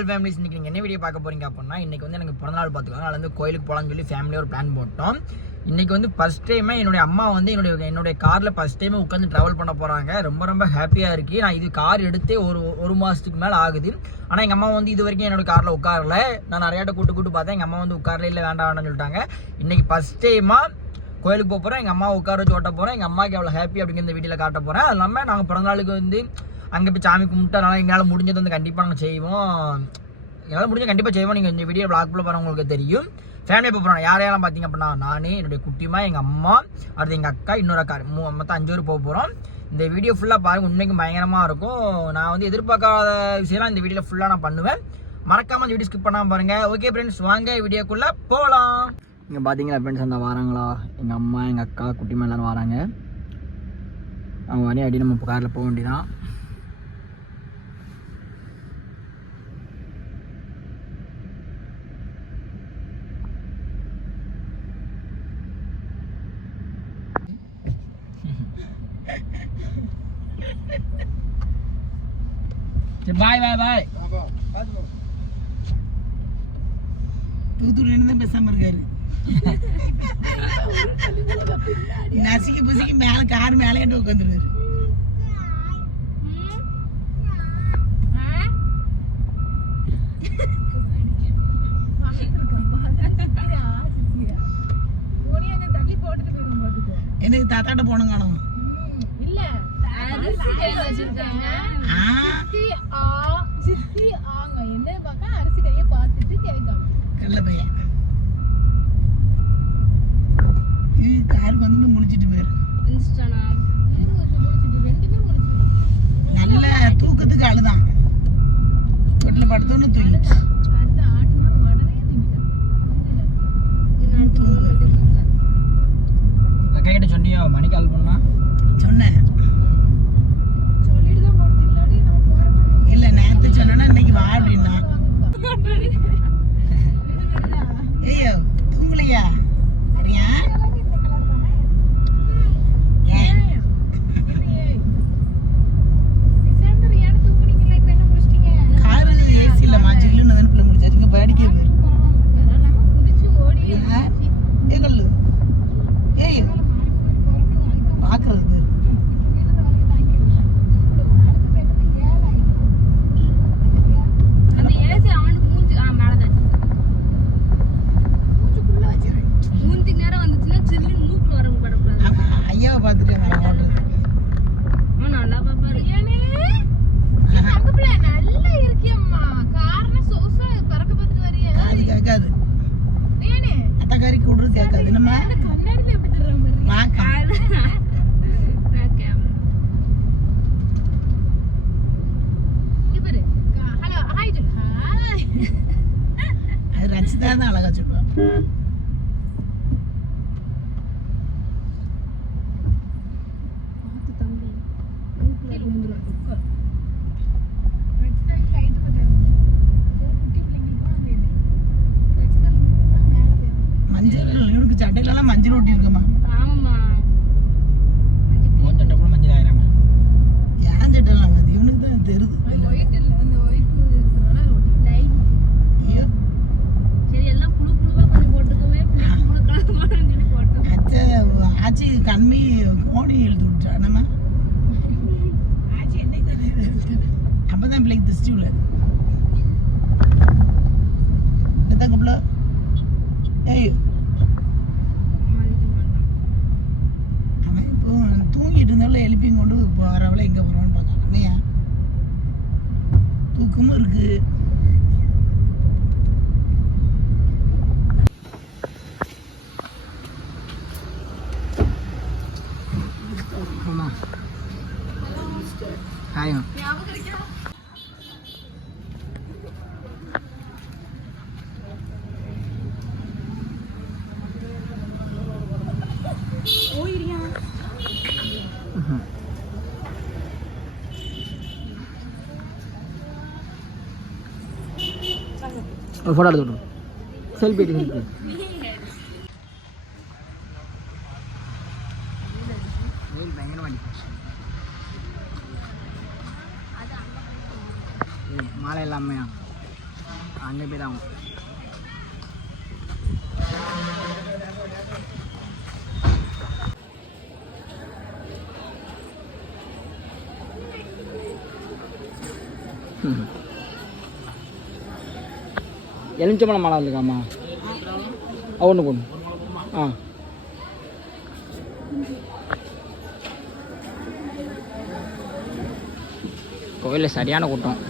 All families. இன்றைக்கி நீங்கள் என்ன வீடியோ பார்க்க போகிறீங்க அப்படின்னா, இன்றைக்கி வந்து எனக்கு பிறந்தநாள் பார்த்துக்கலாம். அதில் வந்து கோயிலுக்கு போகலான்னு சொல்லி ஃபேமிலியாக ஒரு பிளான் போட்டோம். இன்றைக்கி வந்து ஃபஸ்ட் டைமே என்னுடைய அம்மா வந்து என்னுடைய காரில் ஃபஸ்ட் டைமே உட்காந்து ட்ராவல் பண்ண போகிறாங்க. ரொம்ப ஹாப்பியாக இருக்குது. நான் இது கார் எடுத்தே ஒரு மாதத்துக்கு மேலே ஆகுது. ஆனால் எங்கள் அம்மா வந்து இது வரைக்கும் என்னோட காரில் உட்காரல. நான் நிறையாட்ட கூட்டு பார்த்தேன். எங்கள் அம்மா வந்து உட்காரல, இல்லை வேண்டாம்னு சொல்லிட்டாங்க. இன்றைக்கி ஃபஸ்ட் டைமாக கோயிலுக்கு போக போகிறேன். எங்கள் அம்மா உட்கார வச்சு ஓட்ட போகிறேன். எங்கள் அம்மாவுக்கு எவ்வளோ ஹாப்பி அப்படிங்கிற இந்த வீடியோவில் காட்ட போகிறேன். அது இல்லாமல் நாங்கள் பிறந்தநாளுக்கு வந்து அங்கே போய் சாமி கும்பிட்டனால எங்களால் முடிஞ்சது வந்து கண்டிப்பாக நாங்கள் செய்வோம். எங்களால் முடிஞ்ச கண்டிப்பாக செய்வோம். நீங்கள் இந்த வீடியோ வ்ளாக்ல போகிற உங்களுக்கு தெரியும். ஃபேமிலியை போகிறோம். யாரையெல்லாம் பார்த்தீங்க அப்படின்னா, நான், என்னுடைய குட்டிமா, எங்கள் அம்மா, அடுத்து எங்கள் அக்கா, இன்னொரு அக்கா, மொத்தம் 5 பேர் போக போகிறோம். இந்த வீடியோ ஃபுல்லாக பாருங்கள். உண்மைக்கு பயங்கரமாக இருக்கும். நான் வந்து எதிர்பார்க்காத விஷயம்லாம் இந்த வீடியோவில் ஃபுல்லாக நான் பண்ணுவேன். மறக்காமல் இந்த வீடியோ ஸ்கிப் பண்ணாமல் பாருங்கள். ஓகே ஃப்ரெண்ட்ஸ், வாங்க வீடியோக்குள்ளே போகலாம். இங்கே பார்த்தீங்களா ஃப்ரெண்ட்ஸ், அந்த வராங்களா எங்கள் அம்மா, எங்கள் அக்கா, குட்டிமா எல்லோரும் வராங்க. அவங்க வரையும் அடி நம்ம காரில் போக வேண்டியதான். பாய் பாய் பாய். தூத்துக்குடியில பேசாம இருக்காரு. நசிக்கு புசிக்கு மேல கார் மேலே உட்காந்துருக்காரு. எனக்கு தாத்தாட்ட போனோம் காணும். நல்ல பையன். காருக்கு வந்து முடிச்சிட்டு போயிரு. நல்ல தூக்கத்துக்கு அழுதான். வீட்டுல படுத்தோன்னு தூங்கிட்டு கைகிட்ட சொன்னியோ மணி கால் பண்ணா? சொன்னேன். இல்ல நேரத்தை சொன்னா இன்னைக்கு வா அப்படின்னா. ஐயோ தூங்கலையா? சரியா? காரு ஏசி இல்லம்மா, ஜில்லுன்னு தான் பிள்ளை முடிச்சாச்சுங்க. படிக்கிறது ஏகல்லு ஏய் பாக்குறது ரச்சிதான் அழகா சொல்லுவான். மஞ்சள் இவனுக்கு சட்டையில மஞ்சள் ஒட்டி இருக்குமா? ஏன் சட்டைலாம் இவனுக்கு தான் தெரியுது. ஆச்சி கண்மை கோணி எழுதி விட்டானம்மா. ஆச்சி என்னைக்கு அப்பதான் பிள்ளைக்கு திருஷ்டி உள்ள தங்கப்பிள்ள. ஏய் அவன் இப்போ தூங்கிட்டு இருந்தாலும் எழுப்பி கொண்டு வரவளை எங்க போறான்னு பார்க்கலாம். இல்லையா? தூக்கமும் இருக்கு. ஒரு ஃபோட்டோ எடுத்து செல்ஃபி எடுத்து மாலை எல்லாமே அங்கே போய் தான் எலுமிச்சம்பழம் மழை இருக்காம்மா ஒன்று கொண்டு ஆ கோயிலில் சரியான கூட்டம்.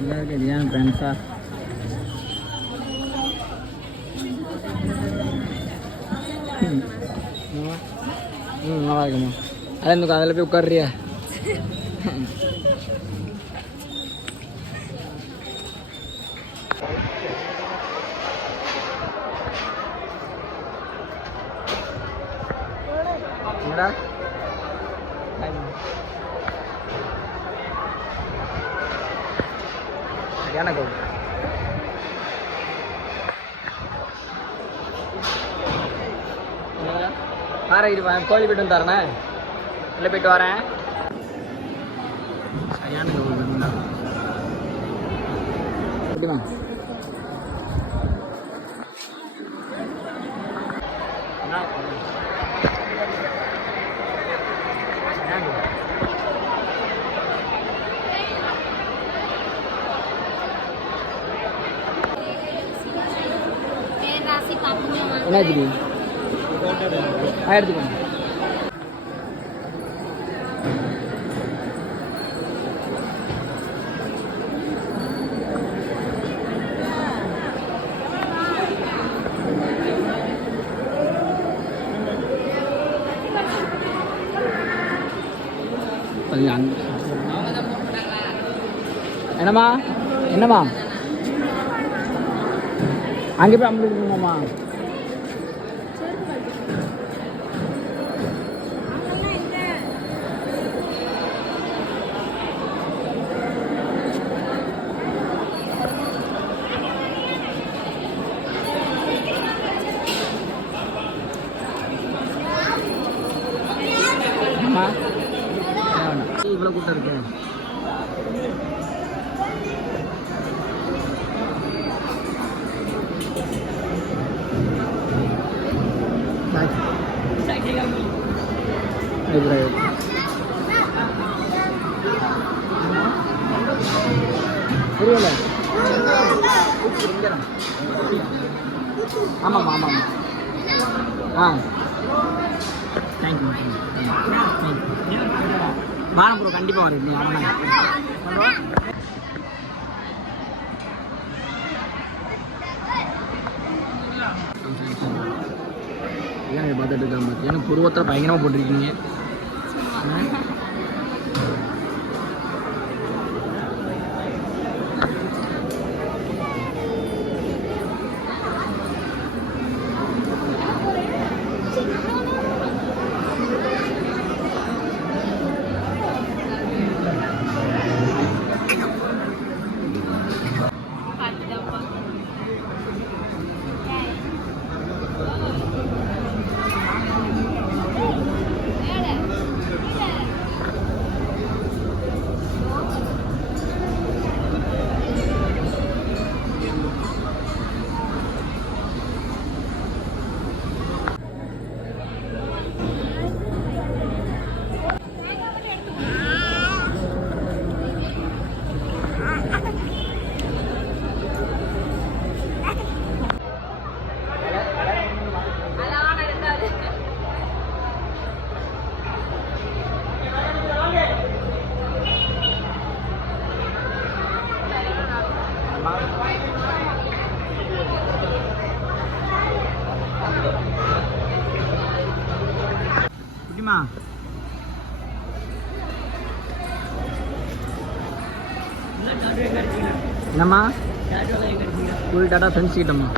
எல்லாருக்கும் இதுதான் ஃப்ரெண்ட்ஸா. நல்லா இருக்குமா? அதில் அதில் போய் உட்காடுறியா? என்னடா சரியான கோவில். இது கோயில் போய்ட்டு வந்து தரேண்ணே. இல்லை போய்ட்டு வரேன். சரியான கோவில் எப்படிமா? என்னாச்சு? எடுத்துக்கோங்க. என்னம்மா என்னம்மா அங்கே போய் அம்பளை இருக்குமாம்மா? இவ்வளோ கூட்டம் இருக்கு. புரியல. ஆமாம்மா ஆமாம்மா. ஆ தேங்க்யூ. வாரம் ப்ரோ, கண்டிப்பாக வருது. ஏன் பார்த்துட்டு இருக்காம பார்த்தீங்கன்னா புருவத்தில் பயங்கரமாக போட்டிருக்கீங்க. குட்டிமா என்னம்மா? ஃபுல் டாட்டா ஃப்ரெண்ட்ஸ் கிட்டம்மா.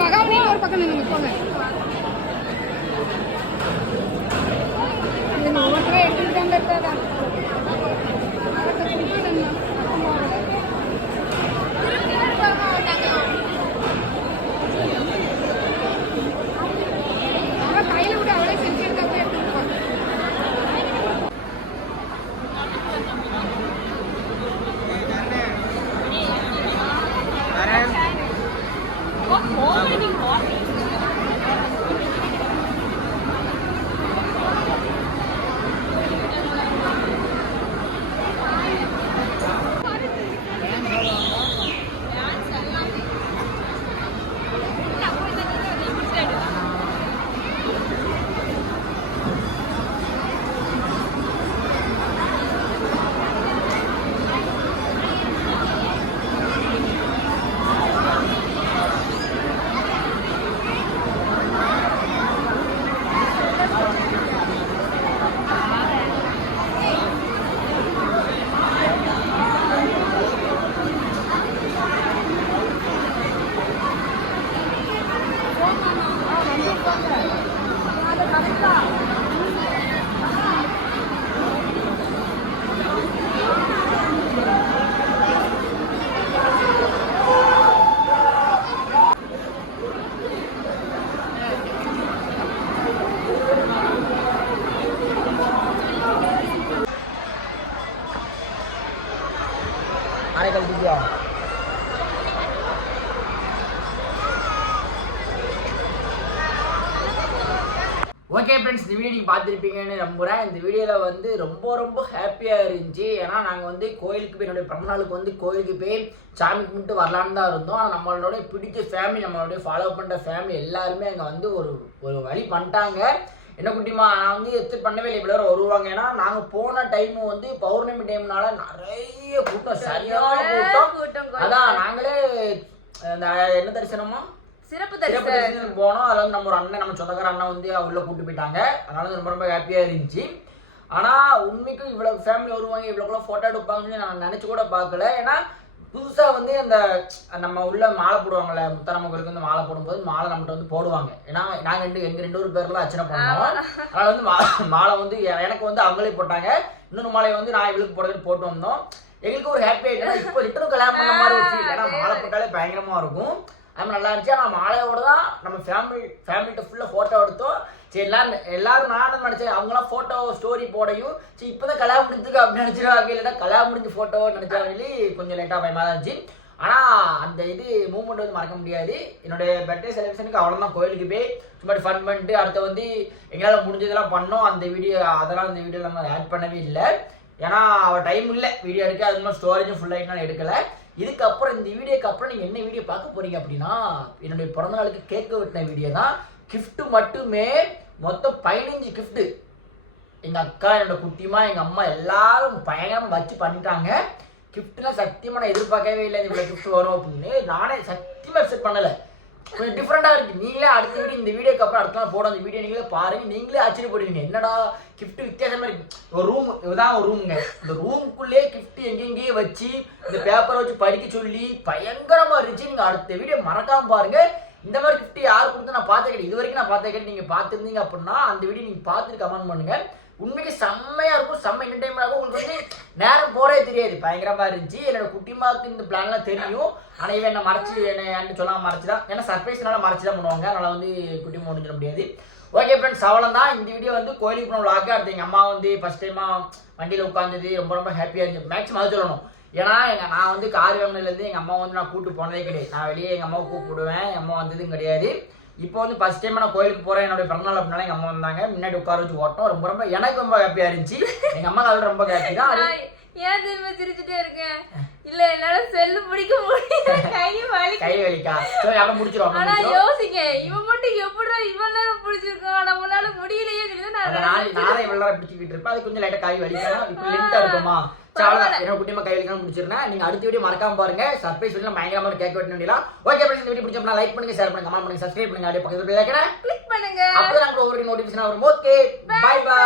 மகாவணி ஒரு பக்கம் நின்று போங்க. ஒவ்வொருத்தரும் எடுத்துக்கிட்டாங்க இருக்காதான் கையில விட்டு அவளே செஞ்சு எடுத்தாங்க எடுத்துருப்பாங்க. ஓகே ஃப்ரெண்ட்ஸ், இந்த வீடியோ நீங்கள் பார்த்துருப்பீங்கன்னு நம்புகிறேன். இந்த வீடியோவில் வந்து ரொம்ப ரொம்ப ஹாப்பியாக இருந்துச்சு. ஏன்னா நாங்கள் வந்து கோயிலுக்கு போய் என்னுடைய பிறந்தநாளுக்கு வந்து கோயிலுக்கு போய் சாமி கும்பிட்டு வரலான்னு தான் இருந்தோம். ஆனால் நம்மளோட பிடிச்ச ஃபேமிலி, நம்மளுடைய ஃபாலோ பண்ணுற ஃபேமிலி எல்லாருமே அங்கே வந்து ஒரு வழி பண்ணிட்டாங்க. என்ன குட்டிமா, நான் வந்து எத்து பண்ணவே இல்லை, இவ்வளோ வருவாங்க. ஏன்னா நாங்கள் போன டைமு வந்து பௌர்ணமி டைம்னால நிறைய கூட்டம், சரியான கூட்டம். அதான் நாங்களே இந்த என்ன தரிசனமா சிறப்பு தரிசனம் போனோம். அதில் வந்து நம்ம ஒரு அண்ணன், நம்ம சொந்தக்கார அண்ணன் வந்து உள்ள கூட்டு போயிட்டாங்க. அதனால ரொம்ப ரொம்ப ஹாப்பியாக இருந்துச்சு. ஆனால் உண்மைக்கும் இவ்வளோ ஃபேமிலி வருவாங்க, இவ்வளோக்குள்ள ஃபோட்டோ எடுப்பாங்கன்னு நான் நினச்சி கூட பார்க்கல. ஏன்னா புதுசாக வந்து அந்த நம்ம உள்ள மாலை போடுவாங்கல்ல, முத்தாரம்ம கோயிலுக்கு வந்து மாலை போடும்போது மாலை நம்மகிட்ட வந்து போடுவாங்க. ஏன்னா நாங்கள் எங்கள் 2 பேர்லாம் அர்ச்சனை பண்ணுவோம். அதனால் வந்து மாலை வந்து எனக்கு வந்து அவங்களே போட்டாங்க. இன்னொரு மாலையை வந்து நான் இவளுக்கு போடுறதுன்னு போட்டு வந்தோம். எங்களுக்கு ஒரு ஹாப்பி ஆகிட்டு இப்போ ரிட்டர்ன் கல்யாணம் பண்ண மாதிரி ஒரு ஃபீல். ஏன்னா மாலை போட்டாலே பயங்கரமாக இருக்கும். அது நல்லா இருந்துச்சு. ஆனால் மாலையோட தான் நம்ம ஃபேமிலிகிட்ட ஃபுல்லாக ஃபோட்டோ எடுத்தோம். சரி எல்லாரும் நானும் நினச்சேன் அவங்களாம் ஃபோட்டோ ஸ்டோரி போடையும் சரி இப்போ தான் கல்யாணம் முடிஞ்சுக்கு அப்படின்னு நினச்சிருவாங்க. இல்லைன்னா கல்யாணம் முடிஞ்சு ஃபோட்டோ நினச்சாங்க கொஞ்சம் லேட்டாக பயமாக தான் இருந்துச்சு. ஆனால் அந்த மூமெண்ட் வந்து மறக்க முடியாது. என்னுடைய பர்த்டே செலிப்ரேஷனுக்கு அவ்வளோதான் கோயிலுக்கு போய் சும்மா ஃபன் பண்ணிட்டு அடுத்த வந்து எங்களால் முடிஞ்சதெல்லாம் பண்ணோம். அந்த வீடியோ அதெல்லாம் இந்த வீடியோவில் நம்ம ஆட் பண்ணவே இல்லை. ஏன்னா அவள் டைம் இல்லை வீடியோ எடுக்க, அது மாதிரி ஸ்டோரேஜும் ஃபுல்லாகிட்டு நான் எடுக்கலை. இதுக்கப்புறம் இந்த வீடியோக்கு அப்புறம் நீங்கள் என்ன வீடியோ பார்க்க போகிறீங்க அப்படின்னா, என்னுடைய பிறந்தநாளுக்கு கேட்க வெட்டின வீடியோ தான். கிஃப்ட்டு மட்டுமே மொத்தம் 15 கிஃப்ட்டு. எங்கள் அக்கா, என்னோட குட்டிமா, எங்கள் அம்மா எல்லாரும் பயங்கரமாக வச்சு பண்ணிட்டாங்க. கிஃப்ட்லாம் சத்தியமாக நான் எதிர்பார்க்கவே இல்லை இவ்வளோ கிஃப்ட் வரும் அப்படின்னு. நானே சத்தியமாக எக்ஸ்பெக்ட் பண்ணலை. கொஞ்சம் டிஃப்ரெண்டாக இருக்குது. நீங்களே அடுத்த வீடியோ, இந்த வீடியோக்கு அப்புறம் அடுத்த நாள் போட அந்த வீடியோ நீங்களே பாருங்கள். நீங்களே ஆச்சரியப்படுவீங்க, என்னடா கிஃப்ட் வித்தியாசமாக இருக்குது. ஒரு ரூம், இதுதான் ஒரு ரூமுங்க. இந்த ரூமுக்குள்ளே கிஃப்ட் எங்கெங்கேயே வச்சு இந்த பேப்பரை வச்சு படிக்க சொல்லி பயங்கரமாக இருந்துச்சு. நீங்கள் அடுத்த வீடியோ மறக்காமல் பாருங்கள். இந்த மாதிரி கிஃப்ட் யார் கொடுத்து நான் பார்த்தே கிடையாது, இது வரைக்கும் நான் பார்த்தே கிடையாது. நீங்கள் பார்த்துருந்தீங்க அப்படின்னா அந்த வீடியோ நீங்கள் பார்த்துட்டு கமெண்ட் பண்ணுங்கள். உண்மைக்கு செம்மையாக இருக்கும், செம்ம என்டர்டைன்மெண்ட் ஆகும். உங்களுக்கு வந்து நேரம் போகிறே தெரியாது, பயங்கரமாக இருந்துச்சு. என்னோட குட்டிமாவுக்கு இந்த பிளான்லாம் தெரியும். ஆனால் இவன் என்ன மறைச்சி என்ன சொல்லாமல் மறைச்சி தான், ஏன்னா சர்ப்ரைஸ்னால மறைச்சி தான் பண்ணுவாங்க. அதனால் வந்து குட்டிமா ஒன்றும் சொல்ல முடியாது. ஓகே ஃப்ரெண்ட்ஸ், அவ்வளோதான் இந்த வீடியோ வந்து கோயிலுக்கு போன vlog. அடுத்து எங்கள் அம்மா வந்து ஃபர்ஸ்ட் டைமாக வண்டியில் உட்காந்தது ரொம்ப ஹாப்பியாக இருந்துச்சு. மேக்ஸிமம் அது சொல்லணும். ஏன்னா நான் வந்து கார் வாங்கினதுலேருந்து எங்கள் அம்மா வந்து நான் கூப்பிட்டு போனதே கிடையாது. நான் வெளியே எங்கள் அம்மாவை கூப்பிடுவேன், எங்கள் அம்மா வந்ததும் கிடையாது. இப்போ வந்து ஃபர்ஸ்ட் டைம் நான் கோயிலுக்கு போகிறேன். என்னோட பிறந்தநாள் அப்படினால எங்கள் அம்மா வந்தாங்க, முன்னாடி உட்கார வச்சு ஓட்டோம். ரொம்ப எனக்கு ரொம்ப ஹாப்பியாக இருந்துச்சு. எங்கள் அம்மா காலையில் ரொம்ப ஹாப்பி தான். ஏன் திரும்ப சிரிச்சுட்டே இருக்கேன்? இல்ல என்னால செல்லு பிடிக்க முடியல, கை வலிக்கா. சரி அப்ப முடிச்சிரும். ஆனா யோசிங்க, இவன் மட்டும் எப்படிடா இவ்வளவு நேரம் பிடிச்சிருக்கான், நம்மளால முடியலையே. நானே இவ்வளவு நேரம் பிடிச்சிக்கிட்டு இருப்பேன். அது கொஞ்சம் லைட்டா கை வலிக்கலாம். இப்போ லிண்டா இருக்குமா? என்னோட குட்டிமா கை வலிக்கலாம் முடிச்சிருந்தேன். நீங்க அடுத்த வீடியோ மறக்காம பாருங்க. சர்ப்ரைஸ் வீடியோ பயங்கரமா கேக் வெட்ட வேண்டியலாம். ஓகே ஃப்ரெண்ட்ஸ், இந்த வீடியோ பிடிச்சா லைக் பண்ணுங்க, ஷேர் பண்ணுங்க, கமெண்ட் பண்ணுங்க, சப்ஸ்கிரைப் பண்ணுங்க, அப்படியே பக்கத்துல பெல் ஐகானை கிளிக் பண்ணுங்க. அப்பதான் நமக்கு ஒவ்வொரு நோட்டிபிகேஷன் வரும். Okay bye by.